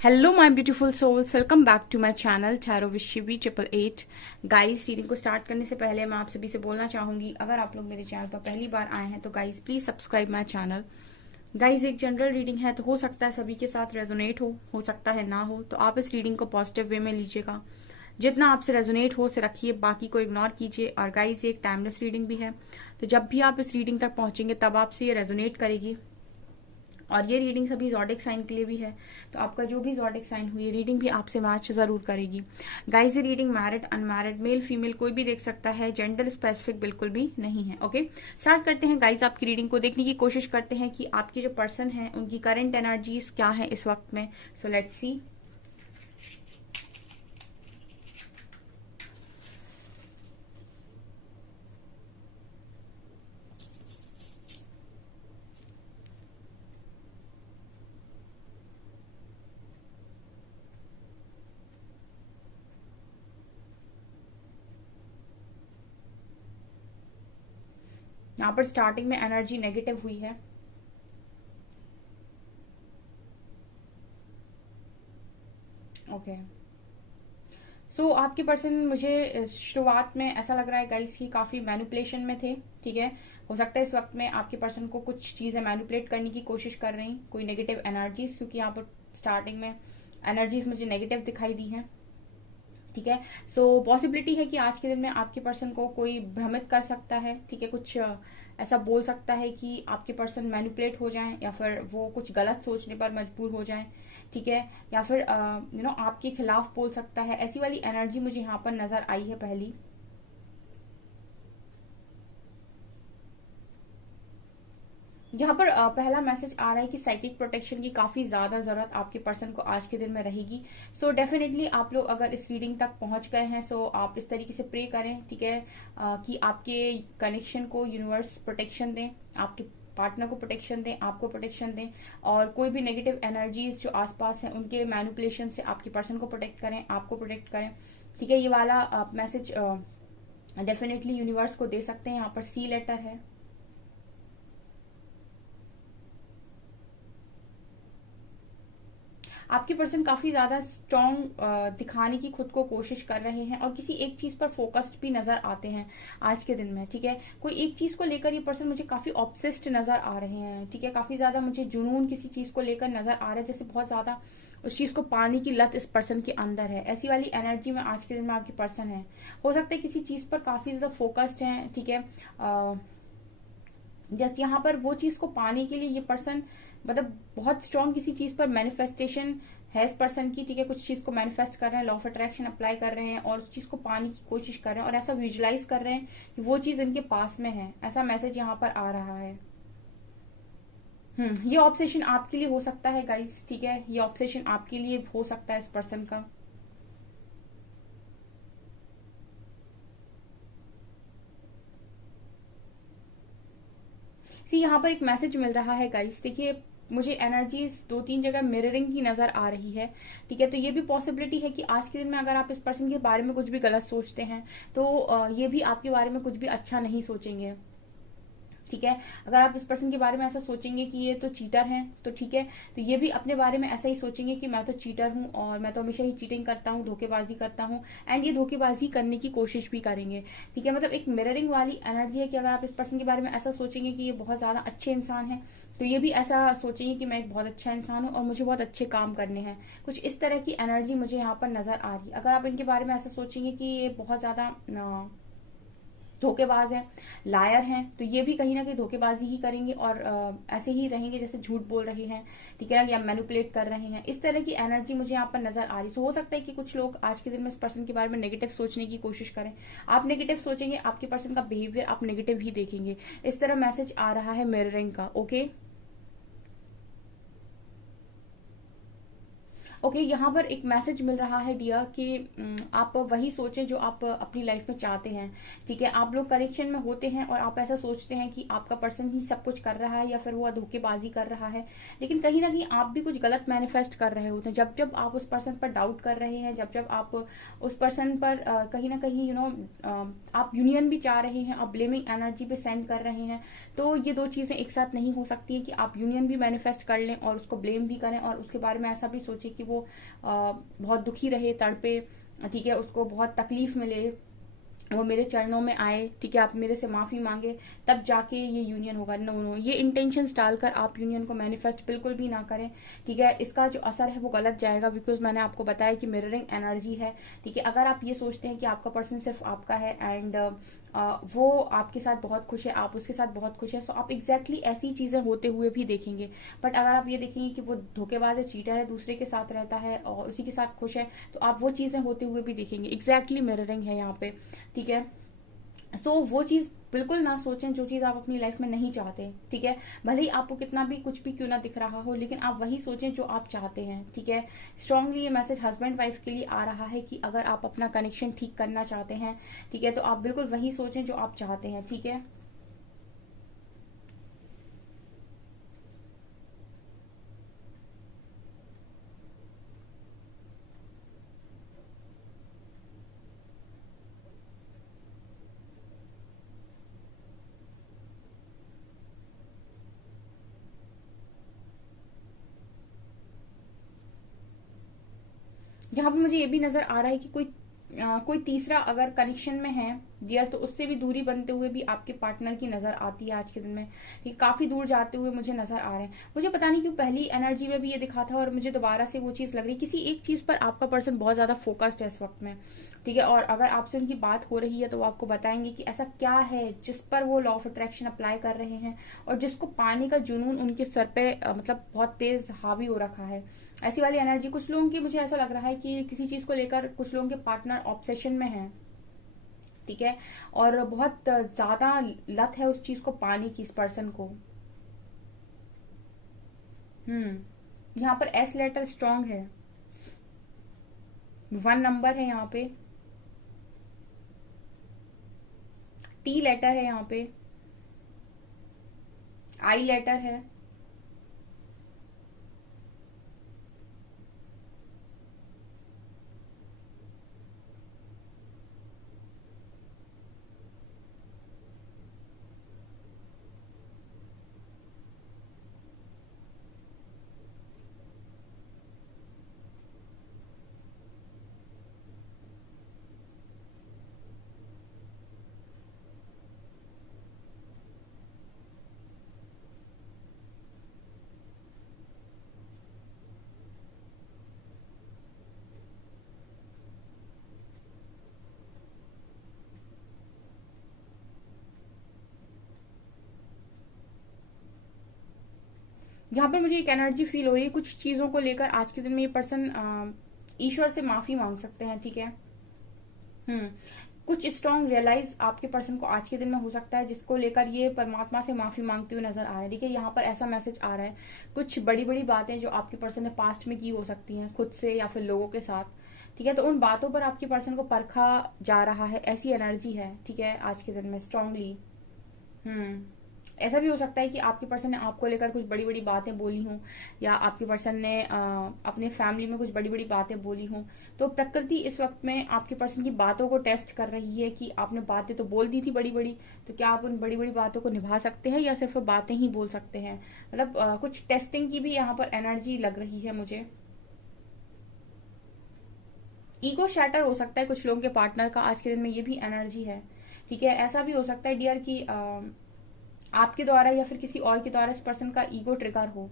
Hello my beautiful souls, welcome back to my channel tarot with Shivi 888। Guys, reading को start करने से पहले मैं आप सभी से बोलना चाहूंगी, अगर आप लोग मेरे चैनल पर पहली बार आए हैं तो guys please subscribe my channel. Guys, एक जनरल रीडिंग है तो हो सकता है सभी के साथ रेजोनेट हो सकता है ना हो, तो आप इस रीडिंग को पॉजिटिव वे में लीजिएगा। जितना आपसे रेजोनेट हो उसे रखिए, बाकी को इग्नोर कीजिए। और गाइस, ये एक टाइमलेस रीडिंग भी है, तो जब भी आप इस रीडिंग तक पहुंचेंगे तब आपसे ये रेजोनेट करेगी। और ये रीडिंग सभी ज़ोडिक साइन के लिए भी है, तो आपका जो भी ज़ोडिक साइन हुई रीडिंग भी आपसे मैच जरूर करेगी। गाइस, ये reading married unmarried male female कोई भी देख सकता है, जेंडर स्पेसिफिक बिल्कुल भी नहीं है। ओके, स्टार्ट करते हैं गाइस। आपकी रीडिंग को देखने की कोशिश करते हैं कि आपके जो पर्सन है उनकी करंट एनर्जीज क्या है इस वक्त में। So let's see. यहाँ पर स्टार्टिंग में एनर्जी नेगेटिव हुई है। ओके, सो आपके पर्सन मुझे शुरुआत में ऐसा लग रहा है गाइस कि काफी मैनिपुलेशन में थे। ठीक है, हो सकता है इस वक्त में आपके पर्सन को कुछ चीजें मैनिपुलेट करने की कोशिश कर रही, कोई नेगेटिव एनर्जीज, क्योंकि यहाँ पर स्टार्टिंग में एनर्जीज मुझे नेगेटिव दिखाई दी है। ठीक है, सो पॉसिबिलिटी है कि आज के दिन में आपके पर्सन को कोई भ्रमित कर सकता है। ठीक है, कुछ ऐसा बोल सकता है कि आपके पर्सन मैनिपुलेट हो जाएं, या फिर वो कुछ गलत सोचने पर मजबूर हो जाएं। ठीक है, या फिर आपके खिलाफ बोल सकता है। ऐसी वाली एनर्जी मुझे यहाँ पर नजर आई है पहली। यहाँ पर पहला मैसेज आ रहा है कि साइकिक प्रोटेक्शन की काफी ज्यादा जरूरत आपके पर्सन को आज के दिन में रहेगी। सो डेफिनेटली आप लोग अगर इस रीडिंग तक पहुंच गए हैं, सो आप इस तरीके से प्रे करें। ठीक है, कि आपके कनेक्शन को यूनिवर्स प्रोटेक्शन दें, आपके पार्टनर को प्रोटेक्शन दें, आपको प्रोटेक्शन दें, और कोई भी नेगेटिव एनर्जीज जो आसपास है उनके मैनिपुलेशन से आपके पर्सन को प्रोटेक्ट करें, आपको प्रोटेक्ट करें। ठीक है, ये वाला मैसेज डेफिनेटली यूनिवर्स को दे सकते हैं। यहाँ पर सी लेटर है। आपके पर्सन काफी ज्यादा स्ट्रॉन्ग दिखाने की खुद को कोशिश कर रहे हैं, और किसी एक चीज पर फोकस्ड भी नजर आते हैं आज के दिन में। ठीक है, कोई एक चीज को लेकर ये पर्सन मुझे काफी ऑब्सेस्ड नजर आ रहे हैं। ठीक है, काफी ज्यादा मुझे जुनून किसी चीज को लेकर नजर आ रहा है, जैसे बहुत ज्यादा उस चीज को पाने की लत इस पर्सन के अंदर है। ऐसी वाली एनर्जी में आज के दिन में आपके पर्सन है। हो सकता है किसी चीज पर काफी ज्यादा फोकस्ड है। ठीक है, जैसे यहाँ पर वो चीज को पाने के लिए ये पर्सन मतलब बहुत स्ट्रॉन्ग किसी चीज पर मैनिफेस्टेशन है इस पर्सन की। ठीक है, कुछ चीज को मैनिफेस्ट कर रहे हैं, लॉ ऑफ अट्रैक्शन अप्लाई कर रहे हैं, और उस चीज को पाने की कोशिश कर रहे हैं, और ऐसा विजुलाइज कर रहे हैं कि वो चीज इनके पास में है। ऐसा मैसेज यहाँ पर आ रहा है। ये ऑब्सेशन आपके लिए हो सकता है गाइस। ठीक है, ये ऑब्सेशन आपके लिए हो सकता है इस पर्सन का। यहाँ पर एक मैसेज मिल रहा है गाइस। देखिए, मुझे एनर्जीज दो तीन जगह मिररिंग की नजर आ रही है। ठीक है, तो ये भी पॉसिबिलिटी है कि आज के दिन में अगर आप इस पर्सन के बारे में कुछ भी गलत सोचते हैं तो ये भी आपके बारे में कुछ भी अच्छा नहीं सोचेंगे। ठीक है, अगर आप इस पर्सन के बारे में ऐसा सोचेंगे कि ये तो चीटर हैं, तो ठीक है, तो ये भी अपने बारे में ऐसा ही सोचेंगे कि मैं तो चीटर हूं, और मैं तो हमेशा ही चीटिंग करता हूं, धोखेबाजी करता हूं, एंड ये धोखेबाजी करने की कोशिश भी करेंगे। ठीक है, मतलब एक मिररिंग वाली एनर्जी है कि अगर आप इस पर्सन के बारे में ऐसा सोचेंगे कि ये बहुत ज्यादा अच्छे इंसान है, तो ये भी ऐसा सोचेंगे कि मैं एक बहुत अच्छा इंसान हूं और मुझे बहुत अच्छे काम करने हैं। कुछ इस तरह की एनर्जी मुझे यहाँ पर नजर आ रही है। अगर आप इनके बारे में ऐसा सोचेंगे कि ये बहुत ज्यादा धोखेबाज है, लायर हैं, तो ये भी कहीं ना कहीं धोखेबाजी ही करेंगे, और ऐसे ही रहेंगे जैसे झूठ बोल रहे हैं। ठीक है ना, या मैनिपुलेट कर रहे हैं। इस तरह की एनर्जी मुझे यहाँ पर नजर आ रही। तो हो सकता है कि कुछ लोग आज के दिन में इस पर्सन के बारे में नेगेटिव सोचने की कोशिश करें। आप नेगेटिव सोचेंगे, आपके पर्सन का बिहेवियर आप नेगेटिव ही देखेंगे। इस तरह मैसेज आ रहा है मिररिंग का। ओके, ओके, यहाँ पर एक मैसेज मिल रहा है डियर कि आप वही सोचें जो आप अपनी लाइफ में चाहते हैं। ठीक है, आप लोग कनेक्शन में होते हैं और आप ऐसा सोचते हैं कि आपका पर्सन ही सब कुछ कर रहा है, या फिर वो धोखेबाजी कर रहा है, लेकिन कहीं ना कहीं आप भी कुछ गलत मैनिफेस्ट कर रहे होते हैं। जब जब आप उस पर्सन पर डाउट कर रहे हैं, जब जब आप उस पर्सन पर कहीं ना कहीं आप यूनियन भी चाह रहे हैं, आप ब्लेमिंग एनर्जी पे सेंड कर रहे हैं, तो ये दो चीजें एक साथ नहीं हो सकती है कि आप यूनियन भी मैनिफेस्ट कर लें और उसको ब्लेम भी करें, और उसके बारे में ऐसा भी सोचे कि वो बहुत दुखी रहे, तड़पे, ठीक है, उसको बहुत तकलीफ मिले, वो मेरे चरणों में आए, ठीक है, आप मेरे से माफी मांगे, तब जाके ये यूनियन होगा। नो नो, ये इंटेंशंस डालकर आप यूनियन को मैनिफेस्ट बिल्कुल भी ना करें, ठीक है। इसका जो असर है वो गलत जाएगा, बिकॉज मैंने आपको बताया कि मिररिंग एनर्जी है, ठीक है। अगर आप ये सोचते हैं कि आपका पर्सन सिर्फ आपका है एंड वो आपके साथ बहुत खुश है, आप उसके साथ बहुत खुश है, सो आप एग्जैक्टली ऐसी चीजें होते हुए भी देखेंगे। बट अगर आप ये देखेंगे कि वो धोखेबाज है, चीटर है, दूसरे के साथ रहता है और उसी के साथ खुश है, तो आप वो चीजें होते हुए भी देखेंगे। एग्जैक्टली मिररिंग है यहाँ पे, ठीक है। सो वो चीज बिल्कुल ना सोचें जो चीज आप अपनी लाइफ में नहीं चाहते, ठीक है। भले ही आपको कितना भी कुछ भी क्यों ना दिख रहा हो, लेकिन आप वही सोचें जो आप चाहते हैं, ठीक है। स्ट्रांगली ये मैसेज हस्बैंड वाइफ के लिए आ रहा है कि अगर आप अपना कनेक्शन ठीक करना चाहते हैं, ठीक है, तो आप बिल्कुल वही सोचें जो आप चाहते हैं, ठीक है। यहाँ पे मुझे ये भी नजर आ रहा है कि कोई तीसरा अगर कनेक्शन में है डियर, तो उससे भी दूरी बनते हुए भी आपके पार्टनर की नजर आती है आज के दिन में। ये काफी दूर जाते हुए मुझे नजर आ रहे हैं। मुझे पता नहीं क्यों पहली एनर्जी में भी ये दिखा था और मुझे दोबारा से वो चीज लग रही है। किसी एक चीज पर आपका पर्सन बहुत ज्यादा फोकस्ड है इस वक्त में, ठीक है। और अगर आपसे उनकी बात हो रही है तो वो आपको बताएंगे कि ऐसा क्या है जिस पर वो लॉ ऑफ अट्रैक्शन अप्लाई कर रहे हैं और जिसको पाने का जुनून उनके सर पे मतलब बहुत तेज हावी हो रखा है। ऐसी वाली एनर्जी कुछ लोगों की, मुझे ऐसा लग रहा है कि किसी चीज को लेकर कुछ लोगों के पार्टनर ऑब्सेशन में है, ठीक है, और बहुत ज्यादा लत है उस चीज को पाने की इस पर्सन को। यहाँ पर एस लेटर स्ट्रांग है, 1 नंबर है यहाँ पे, टी लेटर है यहाँ पे, आई लेटर है, यहाँ पर मुझे एक एनर्जी फील हो रही है कुछ चीजों को लेकर। आज के दिन में ये पर्सन ईश्वर से माफी मांग सकते हैं, ठीक है। हम्म कुछ स्ट्रांग रियलाइज आपके पर्सन को आज के दिन में हो सकता है, जिसको लेकर ये परमात्मा से माफी मांगते हुए नजर आ रहे हैं। देखिए यहाँ पर ऐसा मैसेज आ रहा है, कुछ बड़ी बड़ी बातें जो आपके पर्सन ने पास्ट में की हो सकती हैं खुद से या फिर लोगों के साथ, ठीक है, तो उन बातों पर आपके पर्सन को परखा जा रहा है, ऐसी एनर्जी है, ठीक है, आज के दिन में स्ट्रांगली। हम्म ऐसा भी हो सकता है कि आपके पर्सन ने आपको लेकर कुछ बड़ी बड़ी बातें बोली हों, या आपके पर्सन ने अपने फैमिली में कुछ बड़ी बड़ी बातें बोली हों। तो प्रकृति इस वक्त में आपके पर्सन की बातों को टेस्ट कर रही है कि आपने बातें तो बोल दी थी बड़ी बड़ी, तो क्या आप उन बड़ी बड़ी बातों को निभा सकते हैं या सिर्फ बातें ही बोल सकते हैं। मतलब कुछ टेस्टिंग की भी यहाँ पर एनर्जी लग रही है मुझे। ईगो शैटर हो सकता है कुछ लोगों के पार्टनर का आज के दिन में, ये भी एनर्जी है, ठीक है। ऐसा भी हो सकता है डियर कि आपके द्वारा या फिर किसी और के द्वारा इस पर्सन का ईगो ट्रिगर हो,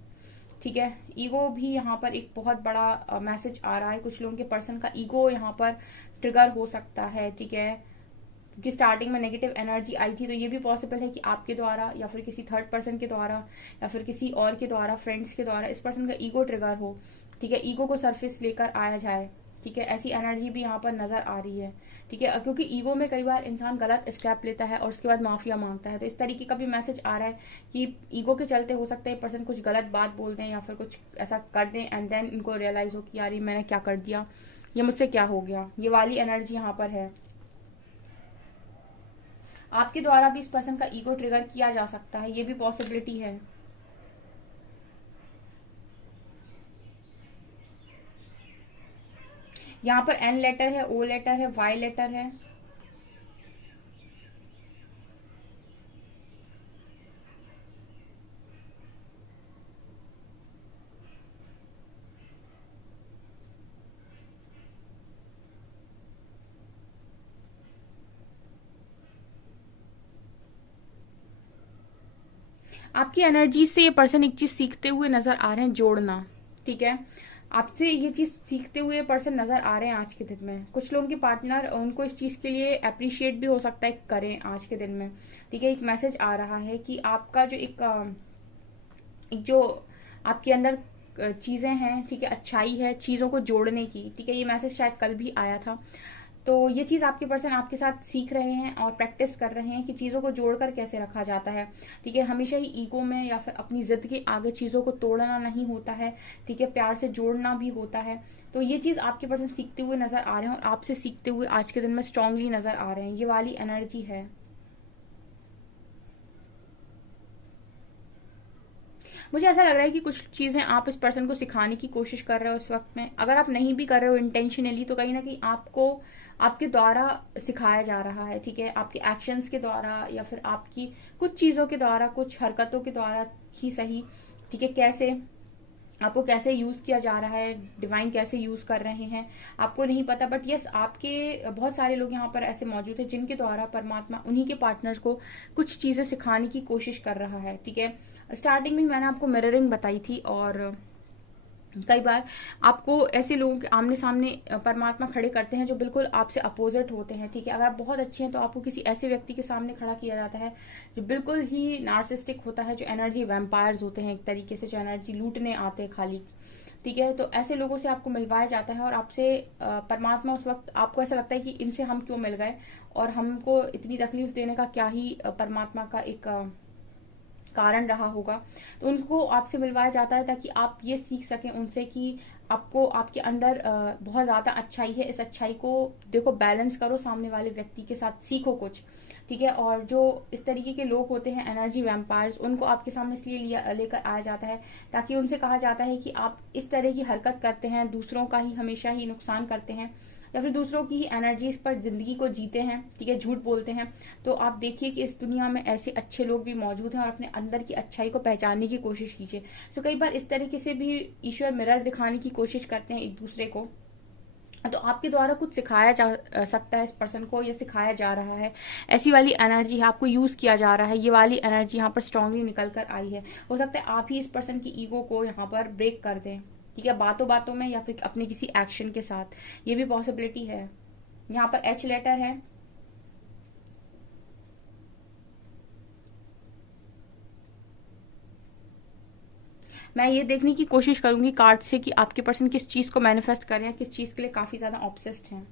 ठीक है। ईगो भी यहाँ पर एक बहुत बड़ा मैसेज आ रहा है, कुछ लोगों के पर्सन का ईगो यहाँ पर ट्रिगर हो सकता है, ठीक है। क्योंकि स्टार्टिंग में नेगेटिव एनर्जी आई थी, तो ये भी पॉसिबल है कि आपके द्वारा या फिर किसी थर्ड पर्सन के द्वारा या फिर किसी और के द्वारा, फ्रेंड्स के द्वारा इस पर्सन का ईगो ट्रिगर हो, ठीक है, ईगो को सरफेस लेकर आया जाए, ठीक है। ऐसी एनर्जी भी यहाँ पर नजर आ रही है, ठीक है, क्योंकि ईगो में कई बार इंसान गलत स्टेप लेता है और उसके बाद माफिया मांगता है। तो इस तरीके का भी मैसेज आ रहा है कि ईगो के चलते हो सकता है पर्सन कुछ गलत बात बोल दें या फिर कुछ ऐसा कर दें एंड देन इनको रियलाइज हो कि यार ये मैंने क्या कर दिया, ये मुझसे क्या हो गया। ये वाली एनर्जी यहाँ पर है। आपके द्वारा भी इस पर्सन का ईगो ट्रिगर किया जा सकता है, ये भी पॉसिबिलिटी है। यहाँ पर एन लेटर है, ओ लेटर है, वाई लेटर है, आपकी एनर्जी से ये पर्सन एक चीज सीखते हुए नजर आ रहे हैं, जोड़ना। ठीक है, आपसे ये चीज सीखते हुए पर्सन नजर आ रहे हैं आज के दिन में। कुछ लोगों के पार्टनर उनको इस चीज के लिए अप्रिशिएट भी हो सकता है करें आज के दिन में। ठीक है, एक मैसेज आ रहा है कि आपका जो एक जो आपके अंदर चीजें हैं, ठीक है, अच्छाई है चीजों को जोड़ने की। ठीक है, ये मैसेज शायद कल भी आया था। तो ये चीज आपके पर्सन आपके साथ सीख रहे हैं और प्रैक्टिस कर रहे हैं कि चीजों को जोड़कर कैसे रखा जाता है। ठीक है, हमेशा ही ईगो में या फिर अपनी जिद के आगे चीजों को तोड़ना नहीं होता है। ठीक है, प्यार से जोड़ना भी होता है। तो ये चीज आपके पर्सन सीखते हुए नजर आ रहे हैं और आपसे सीखते हुए आज के दिन में स्ट्रांगली नजर आ रहे हैं। ये वाली एनर्जी है। मुझे ऐसा लग रहा है कि कुछ चीजें आप इस पर्सन को सिखाने की कोशिश कर रहे हो इस वक्त में। अगर आप नहीं भी कर रहे हो इंटेंशनली, तो कहीं ना कहीं आपको आपके द्वारा सिखाया जा रहा है। ठीक है, आपके एक्शंस के द्वारा या फिर आपकी कुछ चीजों के द्वारा, कुछ हरकतों के द्वारा ही सही। ठीक है, कैसे आपको कैसे यूज किया जा रहा है, डिवाइन कैसे यूज कर रहे हैं आपको नहीं पता, बट यस आपके बहुत सारे लोग यहाँ पर ऐसे मौजूद हैं जिनके द्वारा परमात्मा उन्हीं के पार्टनर्स को कुछ चीजें सिखाने की कोशिश कर रहा है। ठीक है, स्टार्टिंग में मैंने आपको मिररिंग बताई थी और कई बार आपको ऐसे लोगों के आमने सामने परमात्मा खड़े करते हैं जो बिल्कुल आपसे अपोजिट होते हैं। ठीक है, अगर आप बहुत अच्छे हैं तो आपको किसी ऐसे व्यक्ति के सामने खड़ा किया जाता है जो बिल्कुल ही नार्सिस्टिक होता है, जो एनर्जी वैम्पायर्स होते हैं एक तरीके से, जो एनर्जी लूटने आते हैं खाली। ठीक है, तो ऐसे लोगों से आपको मिलवाया जाता है और आपसे परमात्मा उस वक्त आपको ऐसा लगता है कि इनसे हम क्यों मिल गए और हमको इतनी तकलीफ देने का क्या ही परमात्मा का एक कारण रहा होगा। तो उनको आपसे मिलवाया जाता है ताकि आप ये सीख सकें उनसे कि आपको आपके अंदर बहुत ज्यादा अच्छाई है, इस अच्छाई को देखो, बैलेंस करो, सामने वाले व्यक्ति के साथ सीखो कुछ। ठीक है, और जो इस तरीके के लोग होते हैं एनर्जी वैम्पायर्स, उनको आपके सामने इसलिए लेकर आया जाता है ताकि उनसे कहा जाता है कि आप इस तरह की हरकत करते हैं, दूसरों का ही हमेशा ही नुकसान करते हैं या फिर दूसरों की ही एनर्जीज पर जिंदगी को जीते हैं। ठीक है, झूठ बोलते हैं। तो आप देखिए कि इस दुनिया में ऐसे अच्छे लोग भी मौजूद हैं और अपने अंदर की अच्छाई को पहचानने की कोशिश कीजिए। तो कई बार इस तरीके से भी ईश्वर मिरर दिखाने की कोशिश करते हैं एक दूसरे को। तो आपके द्वारा कुछ सिखाया जा सकता है इस पर्सन को, या सिखाया जा रहा है, ऐसी वाली एनर्जी है, आपको यूज किया जा रहा है। ये वाली एनर्जी यहाँ पर स्ट्रांगली निकल कर आई है। हो सकता है आप ही इस पर्सन की ईगो को यहाँ पर ब्रेक कर दें। ठीक है, बातों बातों में या फिर अपने किसी एक्शन के साथ, ये भी पॉसिबिलिटी है। यहाँ पर एच लेटर है। मैं ये देखने की कोशिश करूंगी कार्ड से कि आपके पर्सन किस चीज को मैनिफेस्ट कर रहे हैं, किस चीज के लिए काफी ज्यादा ऑब्सेस्ड हैं।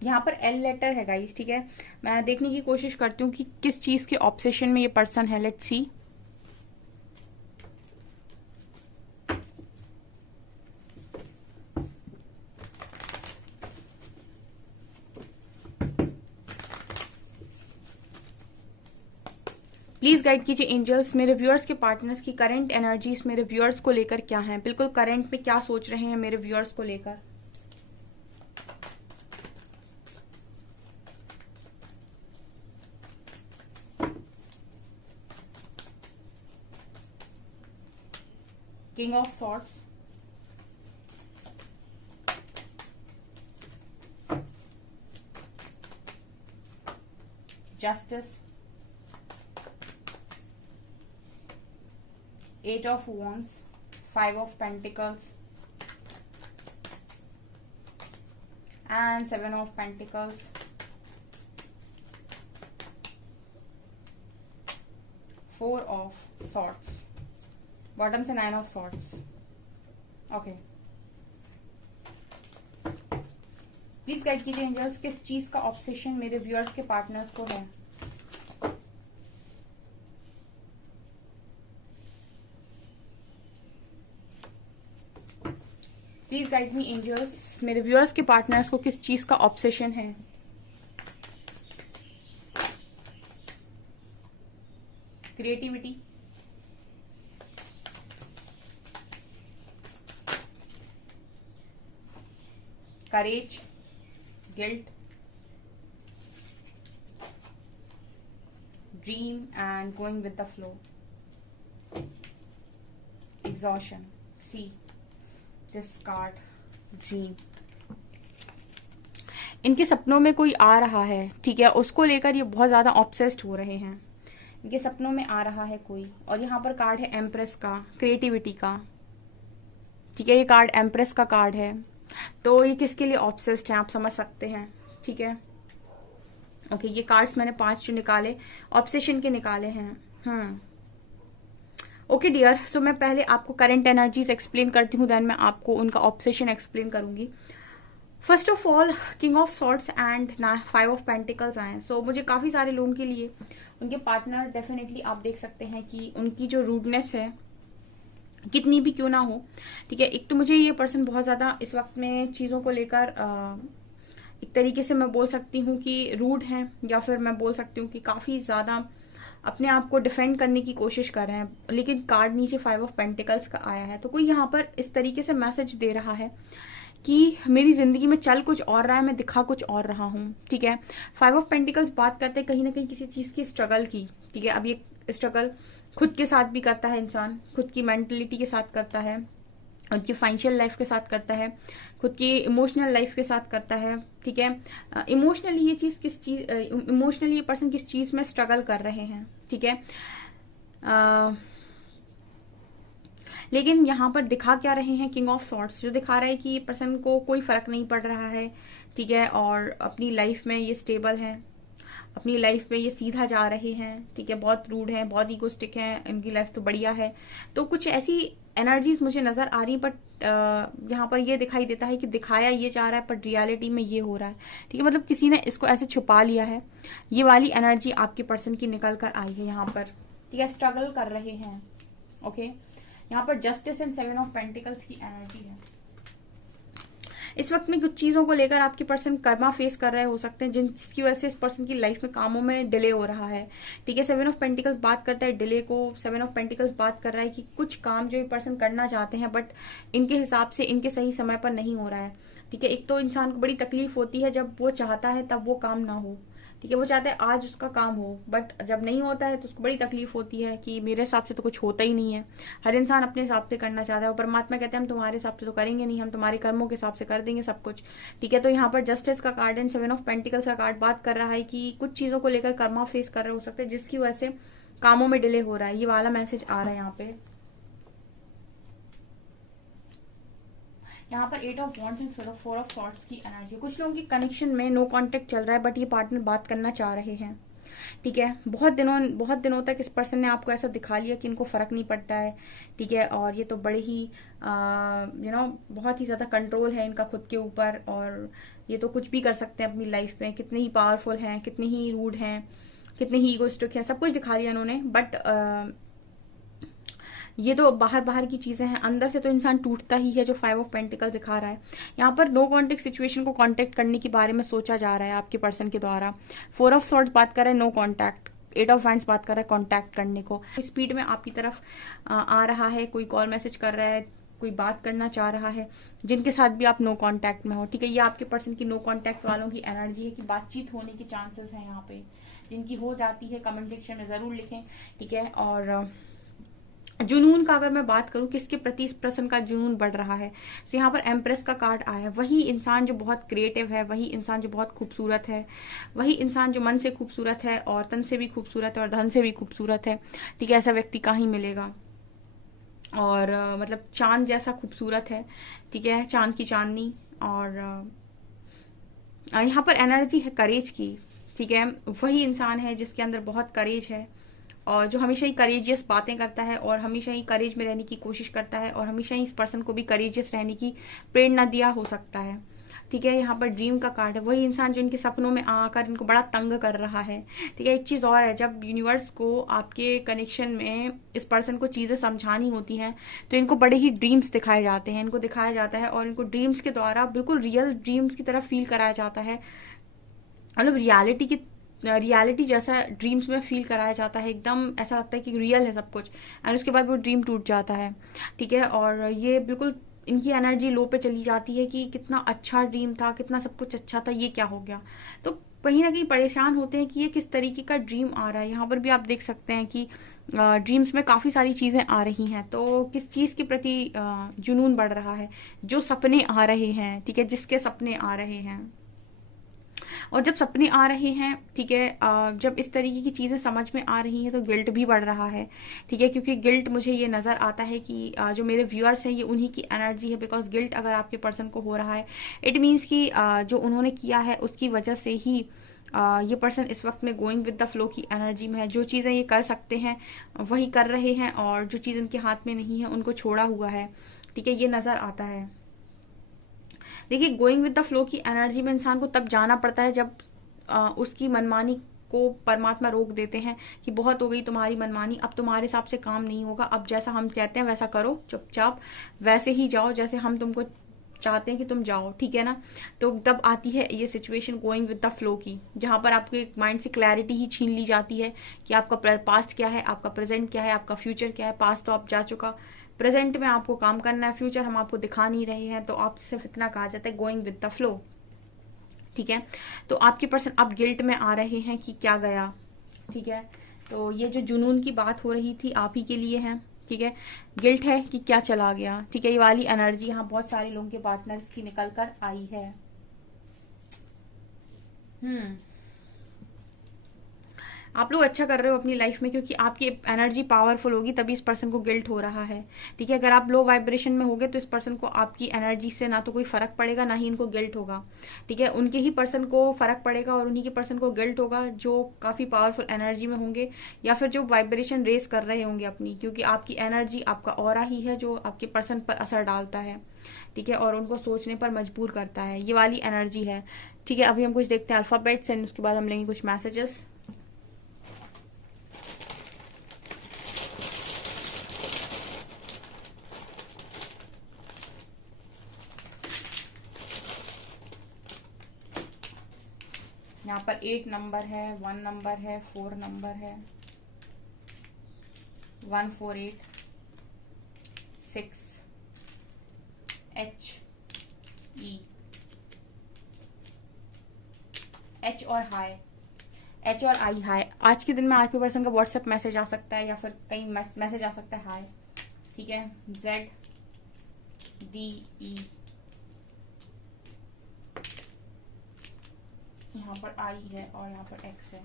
यहाँ पर एल लेटर है गाइस। ठीक है, मैं देखने की कोशिश करती हूँ कि किस चीज के ऑब्सेशन में ये पर्सन है। Let's see. प्लीज गाइड कीजिए एंजल्स, मेरे व्यूअर्स के पार्टनर्स की करंट एनर्जीज मेरे व्यूअर्स को लेकर क्या है, बिल्कुल करंट में क्या सोच रहे हैं मेरे व्यूअर्स को लेकर। King of swords, justice, eight of wands, five of pentacles and seven of pentacles, four of swords, bottom से nine of swords. Okay, please guide कीजिए एंजल्स, किस चीज का ऑब्सेशन मेरे व्यूअर्स के पार्टनर्स को है। प्लीज गाइड मी एंजल्स, मेरे व्यूअर्स के पार्टनर्स को किस चीज का ऑब्सेशन है। Creativity, courage, guilt, dream and going with the flow, exhaustion. See this card, dream. इनके सपनों में कोई आ रहा है, ठीक है, उसको लेकर ये बहुत ज्यादा ऑब्सेस्ड हो रहे हैं। इनके सपनों में आ रहा है कोई, और यहाँ पर कार्ड है एम्प्रेस का, क्रिएटिविटी का, ठीक है, ये कार्ड एम्प्रेस का कार्ड है। तो ये किसके लिए ऑब्सेस्ड है आप समझ सकते हैं, ठीक है। ओके, ये कार्ड्स मैंने 5 जो निकाले ऑब्सेशन के निकाले हैं। ओके डियर, सो मैं पहले आपको करंट एनर्जीज एक्सप्लेन करती हूँ, देन मैं आपको उनका ऑब्सेशन एक्सप्लेन करूंगी। First of all king of swords and 5 of pentacles आए। सो मुझे काफी सारे लोगों के लिए उनके पार्टनर डेफिनेटली आप देख सकते हैं कि उनकी जो रूडनेस है कितनी भी क्यों ना हो, ठीक है। एक तो मुझे ये पर्सन बहुत ज्यादा इस वक्त में चीजों को लेकर एक तरीके से मैं बोल सकती हूँ कि रूड है, या फिर मैं बोल सकती हूँ कि काफी ज्यादा अपने आप को डिफेंड करने की कोशिश कर रहे हैं। लेकिन कार्ड नीचे 5 ऑफ पेंटिकल्स का आया है, तो कोई यहाँ पर इस तरीके से मैसेज दे रहा है कि मेरी जिंदगी में चल कुछ और रहा है, मैं दिखा कुछ और रहा हूँ, ठीक है। 5 ऑफ पेंटिकल्स बात करते हैं कहीं ना कहीं किसी चीज की स्ट्रगल की, ठीक है। अब ये स्ट्रगल खुद के साथ भी करता है इंसान, खुद की मेंटलिटी के साथ करता है, उनकी फाइनेंशियल लाइफ के साथ करता है, खुद की इमोशनल लाइफ के साथ करता है, ठीक है। इमोशनली ये पर्सन किस चीज में स्ट्रगल कर रहे हैं, ठीक है। लेकिन यहाँ पर दिखा क्या रहे हैं, किंग ऑफ सॉर्ड्स, जो दिखा रहा है कि ये पर्सन को कोई फर्क नहीं पड़ रहा है, ठीक है, और अपनी लाइफ में ये स्टेबल है, अपनी लाइफ में ये सीधा जा रहे हैं, ठीक है। बहुत रूड है, बहुत ईगोस्टिक है, इनकी लाइफ तो बढ़िया है। तो कुछ ऐसी एनर्जीज मुझे नजर आ रही, बट यहाँ पर ये दिखाई देता है कि दिखाया ये जा रहा है पर रियलिटी में ये हो रहा है, ठीक है। मतलब किसी ने इसको ऐसे छुपा लिया है। ये वाली एनर्जी आपके पर्सन की निकल कर आई है यहाँ पर, ठीक है। स्ट्रगल कर रहे हैं, ओके। यहाँ पर जस्टिस एंड 7 ऑफ पेंटिकल्स की एनर्जी है। इस वक्त में कुछ चीजों को लेकर आपके पर्सन कर्मा फेस कर रहे हो सकते हैं, जिसकी वजह से इस पर्सन की लाइफ में कामों में डिले हो रहा है, ठीक है। 7 ऑफ पेंटिकल्स बात करता है डिले को, 7 ऑफ पेंटिकल्स बात कर रहा है कि कुछ काम जो ये पर्सन करना चाहते हैं बट इनके हिसाब से इनके सही समय पर नहीं हो रहा है, ठीक है। एक तो इंसान को बड़ी तकलीफ होती है जब वो चाहता है तब वो काम ना हो, ठीक है। वो चाहता है आज उसका काम हो, बट जब नहीं होता है तो उसको बड़ी तकलीफ होती है कि मेरे हिसाब से तो कुछ होता ही नहीं है। हर इंसान अपने हिसाब से करना चाहता है, और परमात्मा कहते हैं हम तुम्हारे हिसाब से तो करेंगे नहीं, हम तुम्हारे कर्मों के हिसाब से कर देंगे सब कुछ, ठीक है। तो यहाँ पर जस्टिस का कार्ड एंड 7 ऑफ पेंटिकल्स का कार्ड बात कर रहा है कि कुछ चीजों को लेकर कर्मा फेस कर रहे हो सकते हैं, जिसकी वजह से कामों में डिले हो रहा है। ये वाला मैसेज आ रहा है यहाँ पे। यहाँ पर 8 of wands and 4 of swords की एनर्जी। कुछ लोगों की कनेक्शन में नो कांटेक्ट चल रहा है, बट ये पार्टनर बात करना चाह रहे हैं, ठीक है। बहुत दिनों तक इस पर्सन ने आपको ऐसा दिखा लिया कि इनको फर्क नहीं पड़ता है, ठीक है। और ये तो बड़े ही बहुत ही ज्यादा कंट्रोल है इनका खुद के ऊपर, और ये तो कुछ भी कर सकते हैं अपनी लाइफ में, कितने ही पावरफुल हैं, कितने ही रूड हैं, कितने ही ईगोइस्टिक हैं, सब कुछ दिखा लिया इन्होंने। बट ये तो बाहर की चीजें हैं, अंदर से तो इंसान टूटता ही है, जो 5 ऑफ पेंटिकल दिखा रहा है। यहाँ पर नो कांटेक्ट सिचुएशन को कांटेक्ट करने के बारे में सोचा जा रहा है आपके पर्सन के द्वारा। 4 ऑफ सॉर्ड्स बात कर रहा है नो कांटेक्ट, 8 ऑफ वैंड्स बात कर रहा है कांटेक्ट करने को। स्पीड में आपकी तरफ आ रहा है, कोई कॉल मैसेज कर रहा है, कोई बात करना चाह रहा है, जिनके साथ भी आप नो कांटेक्ट में हो, ठीक है। ये आपके पर्सन की नो कांटेक्ट वालों की एनर्जी है कि बातचीत होने के चांसेस हैं यहाँ पे। जिनकी हो जाती है कमेंट सेक्शन में जरूर लिखें, ठीक है। और जुनून का अगर मैं बात करूं, किसके प्रति इस पर्सन का जुनून बढ़ रहा है, तो यहाँ पर एम्प्रेस का कार्ड आया है। वही इंसान जो बहुत क्रिएटिव है, वही इंसान जो बहुत खूबसूरत है, वही इंसान जो मन से खूबसूरत है और तन से भी खूबसूरत है और धन से भी खूबसूरत है, ठीक है। ऐसा व्यक्ति कहीं मिलेगा, और मतलब चांद जैसा खूबसूरत है, ठीक है, चांद की चांदनी। और यहाँ पर एनर्जी है करेज की, ठीक है। वही इंसान है जिसके अंदर बहुत करेज है, और जो हमेशा ही करेजियस बातें करता है, और हमेशा ही करेज में रहने की कोशिश करता है, और हमेशा ही इस पर्सन को भी करेजियस रहने की प्रेरणा दिया हो सकता है, ठीक है। यहाँ पर ड्रीम का कार्ड है। वही इंसान जो इनके सपनों में आकर इनको बड़ा तंग कर रहा है, ठीक है। एक चीज और है, जब यूनिवर्स को आपके कनेक्शन में इस पर्सन को चीजें समझानी होती हैं तो इनको बड़े ही ड्रीम्स दिखाए जाते हैं, इनको दिखाया जाता है, और इनको ड्रीम्स के द्वारा बिल्कुल रियल ड्रीम्स की तरह फील कराया जाता है, मतलब रियलिटी जैसा ड्रीम्स में फील कराया जाता है। एकदम ऐसा लगता है कि रियल है सब कुछ, और उसके बाद वो ड्रीम टूट जाता है, ठीक है। और ये बिल्कुल इनकी एनर्जी लो पे चली जाती है कि कितना अच्छा ड्रीम था, कितना सब कुछ अच्छा था, ये क्या हो गया। तो कहीं ना कहीं परेशान होते हैं कि ये किस तरीके का ड्रीम आ रहा है। यहाँ पर भी आप देख सकते हैं कि ड्रीम्स में काफ़ी सारी चीज़ें आ रही हैं, तो किस चीज़ के प्रति जुनून बढ़ रहा है, जो सपने आ रहे हैं, ठीक है, जिसके सपने आ रहे हैं। और जब सपने आ रहे हैं, ठीक है, जब इस तरीके की चीज़ें समझ में आ रही हैं तो गिल्ट भी बढ़ रहा है, ठीक है, क्योंकि गिल्ट मुझे ये नज़र आता है कि जो मेरे व्यूअर्स हैं ये उन्हीं की एनर्जी है। बिकॉज गिल्ट अगर आपके पर्सन को हो रहा है, इट मीन्स कि जो उन्होंने किया है उसकी वजह से ही ये पर्सन इस वक्त में गोइंग विद द फ्लो की एनर्जी में है। जो चीज़ें ये कर सकते हैं वही कर रहे हैं, और जो चीज़ उनके हाथ में नहीं है उनको छोड़ा हुआ है, ठीक है, ये नज़र आता है। देखिए, गोइंग विद द फ्लो की एनर्जी में इंसान को तब जाना पड़ता है जब उसकी मनमानी को परमात्मा रोक देते हैं कि बहुत हो गई तुम्हारी मनमानी, अब तुम्हारे हिसाब से काम नहीं होगा, अब जैसा हम कहते हैं वैसा करो, चुपचाप वैसे ही जाओ जैसे हम तुमको चाहते हैं कि तुम जाओ, ठीक है ना। तो तब आती है ये situation going with the flow की, जहां पर आपके माइंड से क्लैरिटी ही छीन ली जाती है कि आपका पास्ट क्या है, आपका प्रेजेंट क्या है, आपका फ्यूचर क्या है। पास्ट तो आप जा चुका, प्रेजेंट में आपको काम करना है, फ्यूचर हम आपको दिखा नहीं रहे हैं, तो आप सिर्फ इतना कहा जाता है गोइंग विद द फ्लो, ठीक है। तो आपके पर्सन अब गिल्ट में आ रहे हैं कि क्या गया, ठीक है। तो ये जो जुनून की बात हो रही थी आप ही के लिए है, ठीक है। गिल्ट है कि क्या चला गया, ठीक है। ये वाली एनर्जी यहाँ बहुत सारे लोगों के पार्टनर्स की निकल कर आई है। आप लोग अच्छा कर रहे हो अपनी लाइफ में, क्योंकि आपकी एनर्जी पावरफुल होगी तभी इस पर्सन को गिल्ट हो रहा है, ठीक है। अगर आप लो वाइब्रेशन में होगे तो इस पर्सन को आपकी एनर्जी से ना तो कोई फर्क पड़ेगा, ना ही इनको गिल्ट होगा, ठीक है। उनके ही पर्सन को फर्क पड़ेगा और उन्हीं के पर्सन को गिल्ट होगा जो काफी पावरफुल एनर्जी में होंगे, या फिर जो वाइब्रेशन रेस कर रहे होंगे अपनी, क्योंकि आपकी एनर्जी, आपका ऑरा ही है जो आपके पर्सन पर असर डालता है, ठीक है, और उनको सोचने पर मजबूर करता है। ये वाली एनर्जी है, ठीक है। अभी हम कुछ देखते हैं अल्फाबेट्स एंड उसके बाद हम लेंगे कुछ मैसेजेस। यहाँ पर 8 नंबर है, 1 नंबर है, 4 नंबर है, 148, 6, H, E, H और हाई, H और I हाई। आज के दिन में आपके पर्सन का व्हाट्सएप मैसेज आ सकता है या फिर कहीं मैसेज आ सकता है हाई, ठीक है। Z, D, E, यहाँ पर I है और यहाँ पर X है।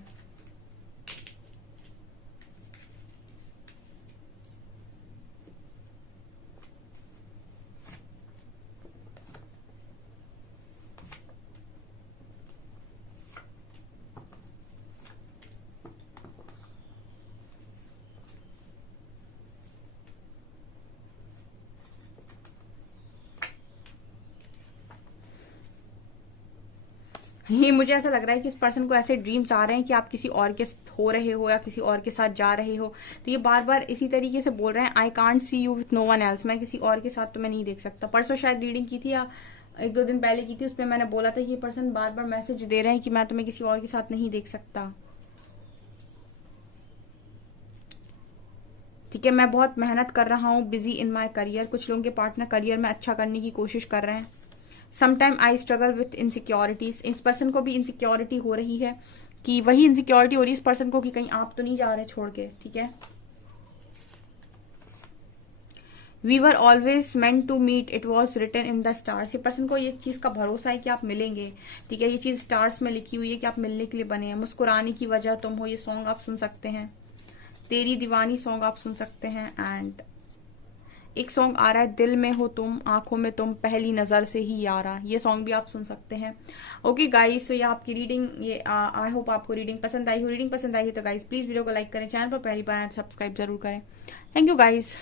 ये मुझे ऐसा लग रहा है कि इस पर्सन को ऐसे ड्रीम्स आ रहे हैं कि आप किसी और के हो रहे हो या किसी और के साथ जा रहे हो, तो ये बार बार इसी तरीके से बोल रहे हैं, I can't see you with no one else, मैं किसी और के साथ तो मैं नहीं देख सकता। परसों शायद रीडिंग की थी या 1-2 दिन पहले की थी, उसमें मैंने बोला था कि ये पर्सन बार बार मैसेज दे रहे हैं कि मैं तुम्हें किसी और के साथ नहीं देख सकता, ठीक है। मैं बहुत मेहनत कर रहा हूँ, बिजी इन माई करियर। कुछ लोगों के पार्टनर करियर में अच्छा करने की कोशिश कर रहे हैं। Sometime I struggle with insecurities, इस पर्सन को भी इनसिक्योरिटी हो रही है कि वही इनसिक्योरिटी हो रही है इस पर्सन को कि कहीं आप तो नहीं जा रहे छोड़ के, ठीक है। We were always meant to meet, it was written in the stars. ये पर्सन को ये चीज का भरोसा है कि आप मिलेंगे, ठीक है। ये चीज स्टार्स में लिखी हुई है कि आप मिलने के लिए बने हैं। मुस्कुराने की वजह तुम हो, ये सॉन्ग आप सुन सकते हैं। तेरी दीवानी सॉन्ग आप सुन सकते हैं। एंड एक सॉन्ग आ रहा है, दिल में हो तुम, आंखों में तुम, पहली नजर से ही यारा, ये सॉन्ग भी आप सुन सकते हैं। ओके गाइस, तो ये आपकी रीडिंग, ये आई होप आपको रीडिंग पसंद आई हो। रीडिंग पसंद आई हो तो गाइस प्लीज वीडियो को लाइक करें, चैनल पर पहली बार आए तो सब्सक्राइब जरूर करें। Thank you guys.